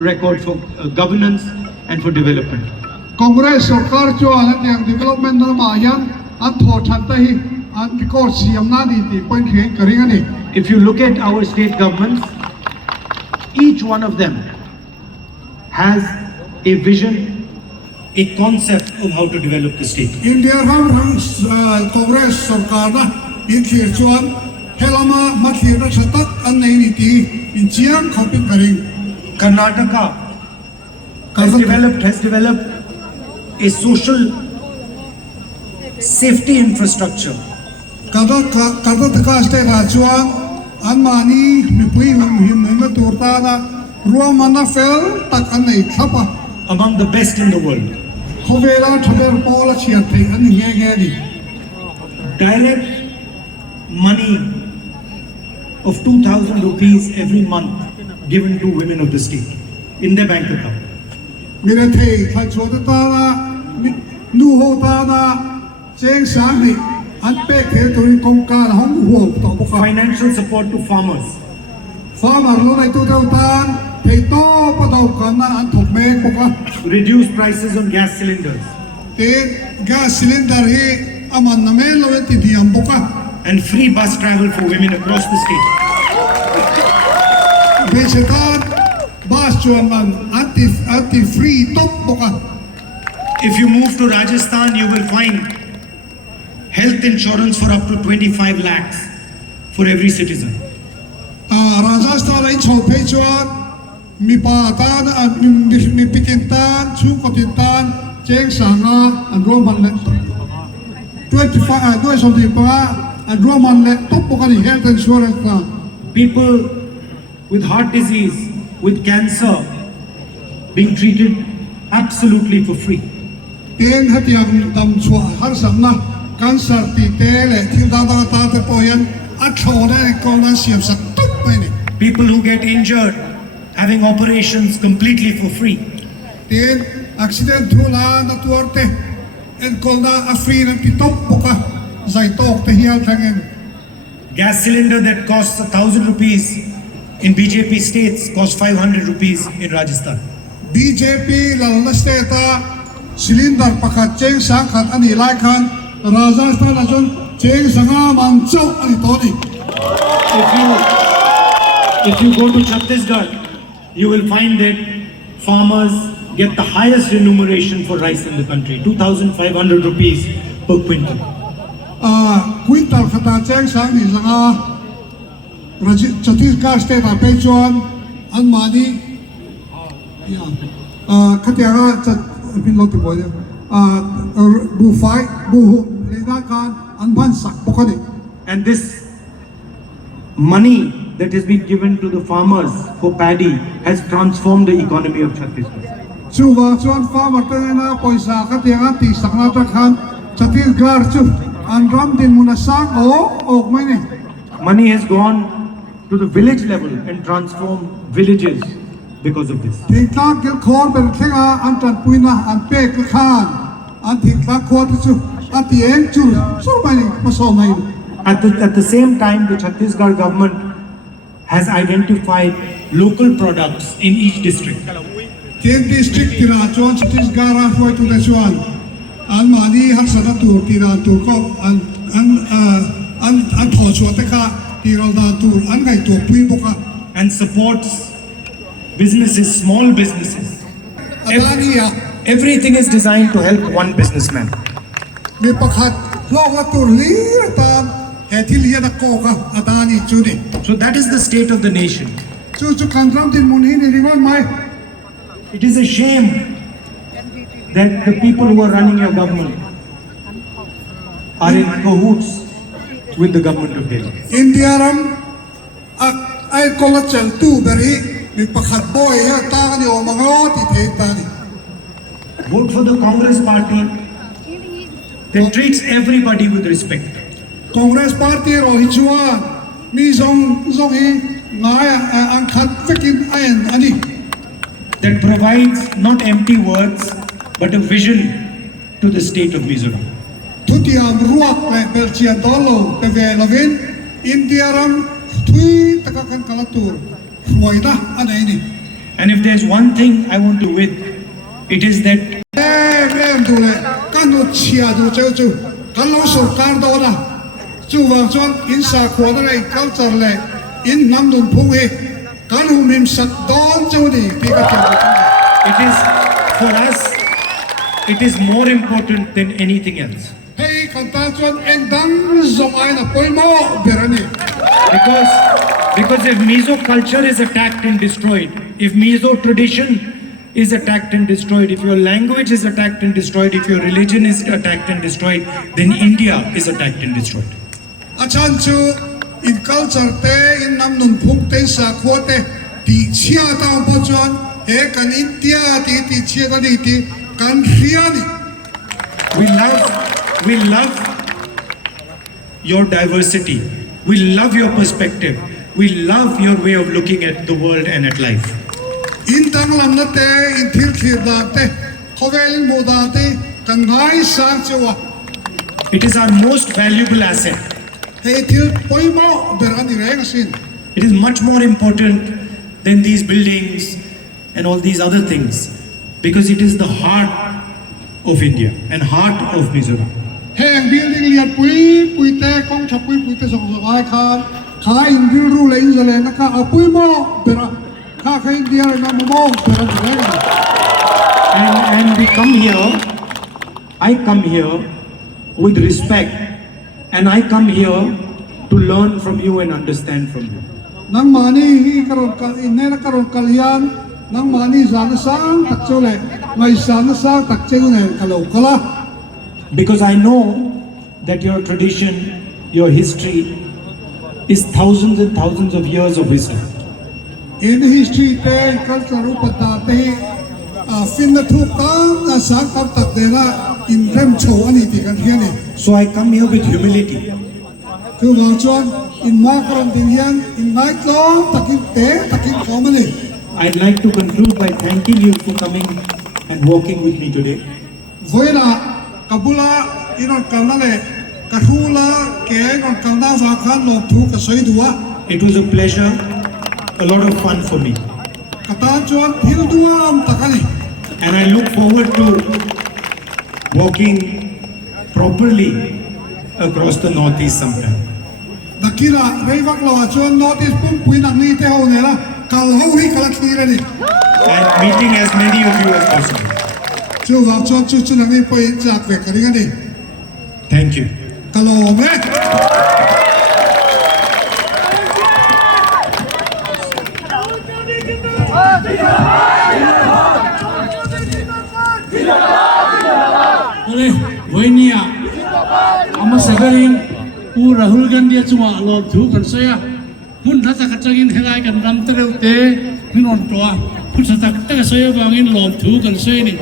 record for governance and for development. Congress सरकार जो आने yang development ना मायन an thought हंता ही an record सियम ना दी थी point खें करेंगे नहीं. If you look at our state governments, each one of them has a vision, a concept of how to develop the state. India हम Congress सरकार ना इन खें चुन हेलामा मत खें रचतक an नहीं नीति इन चियांग खापिंग करेंगे. Karnataka has developed a social safety infrastructure. Karnataka state rajuan anmani mipui himna turtada ruamana fel tak anei thapa Among the best in the world. Hovela thober pola chiate ani ngedi. Direct money of 2,000 rupees every month given to women of the state in their bank account. Mire thei thai chota ta nu ho ta na cheng sang ni an pe ke to in kong ka hong huo to boka. Financial support to farmers. Farmer lo nai tu tau tan thei to pa dau kan na an thok me boka. Reduce prices on gas cylinders. Te gas cylinder he aman na me lo ti diam boka. And free bus travel for women across the state. Besetan bas chuan man anti free top boka. If you move to Rajasthan, you will find health insurance for up to 25 lakhs for every citizen. Rajasthan ay chau pe chuan mi pa tan mi pitin tan chu kotin tan cheng sanga an roman le 25 ด้วยสมดีปะan roman le top boka ni health insurance ta. People with heart disease, with cancer, being treated absolutely for free. Ten hatiang tam chua har samna cancer ti te le thil da ta te poyan at thona ko na siam sak tuk pe ni. People who get injured, having operations completely for free. Ten accident thula na tuarte en kolna a free na ti top boka zai tok te hial thangen. Gas cylinder that costs 1,000 rupees in BJP states costs 500 rupees in Rajasthan. BJP lalna state cylinder pakhat cheng sang khat ani lai khan Rajasthan ajon cheng sanga man chau ani toni. If you go to Chhattisgarh, you will find that farmers get the highest remuneration for rice in the country, 2,500 rupees per quintal. Quintal khata cheng sang ni sanga Chhattisgarh state a pe chuan an mani khatianga chat pin lo ti boy bu fai bu leina kan an ban sak pokani. And this money that has been given to the farmers for paddy has transformed the economy of Chhattisgarh. Chuwa chuan farmer te na poisa khatianga ti sakna ta khan Chhattisgarh chu an ram din munasang ok mai ni. Money has gone to the village level and transformed villages because of this. Thingtla gel khor ben thenga an tan puina an pek khan an thingtla khor chu ati eng chu so mai maso mai. At the same time, the Chhattisgarh government has identified local products in each district. Ten district tira chuan Chhattisgarh a hoi tu te chuan an mani har sada tur tira tur ko an tho chuan te kha tiral da tur an gai tu pui boka. And supports businesses, small businesses. Everything is designed to help one businessman. Mi pakhat lok la tur li tan he thil ya da ko ka adani chu ni. So that is the state of the nation. Chu kan ram din mun hi ni ringon mai. It is a shame that the people who are running your government are in cahoots with the government of Delhi. India ram ai kola chal tu beri mi pakhat boy ya ta ni o mango ti the ta ni. Vote for the Congress party that treats everybody with respect. Congress party ro hi chuan Mizo hi ngai ang khat fekin ain ani. That provides not empty words but a vision to the state of Mizo. Thutiam ruak le belchia dolo pe ve lovin India ram thui taka kan kalatur huaida anai ni. And if there's one thing I want to with, it is that em tu le kan no chia tu cheu chu kan lo so kar do na chu wang chuan in sa khwa da nei culture le in nam dun phu he kan hu mim sat don chu ni pi ka cha it is, for us, it is more important than anything else. hei kan ta chuan eng dang zong ai na poi mo berani Because if Mizo culture is attacked and destroyed, if Mizo tradition is attacked and destroyed, if your language is attacked and destroyed, if your religion is attacked and destroyed, then India is attacked and destroyed. achan chu in culture te in nam nun phuk te sa khwa te ti chia ta po chuan he kan India ti chia da ni ti kan hria ni We love your diversity. We love your perspective. We love your way of looking at the world and at life. in tang lam na te in thil khir da te khoveling mo da te kan ngai sang chewa It is our most valuable asset. he thil poi mo berani reng sin It is much more important than these buildings and all these other things, because it is the heart of India and heart of Mizoram. heng building liat pui te kong chap pui te song song ai kha in bil ru le in zale na ka apui mo bera kha India na mo berani reng And we come here, I come here with respect, and I come here to learn from you and understand from you. nang mani hi karon kal inne na karon kalyan nang mani zan sang tak chole ngai san sang tak cheu ne kalau kala Because I know that your tradition, your history is thousands and thousands of years of wisdom. in history te culture upata te fin na thu kam sang kam tak de na in rem cho ani ti kan hian ni So I come here with humility. tu wang chuan in ma karon din hian in ngai tlong takin te takin komani I'd like to conclude by thanking you for coming and walking with me today. voila kabula inon kalna le kahula ke non kalna wa khan lo thu ka soi duwa It was a pleasure, a lot of fun for me. kata chuan thil duwa am takani And I look forward to walking properly across the Northeast sometime. nakira reivak lo chuan notice pum pui nak ni te ho ne la kal ho hi kalat ni re ni And meeting as many of you as possible. chu wa chuan chu nang ni poi chak ve kari ga ni Thank you. kalo me Oleh, Wainia, ama sagaring u Rahul Gandhi cuma lo thu kan saya, mun rasa kacangin helai kan ram terute, min on toa, pun sata kita saya bangin lo thu kan saya ni,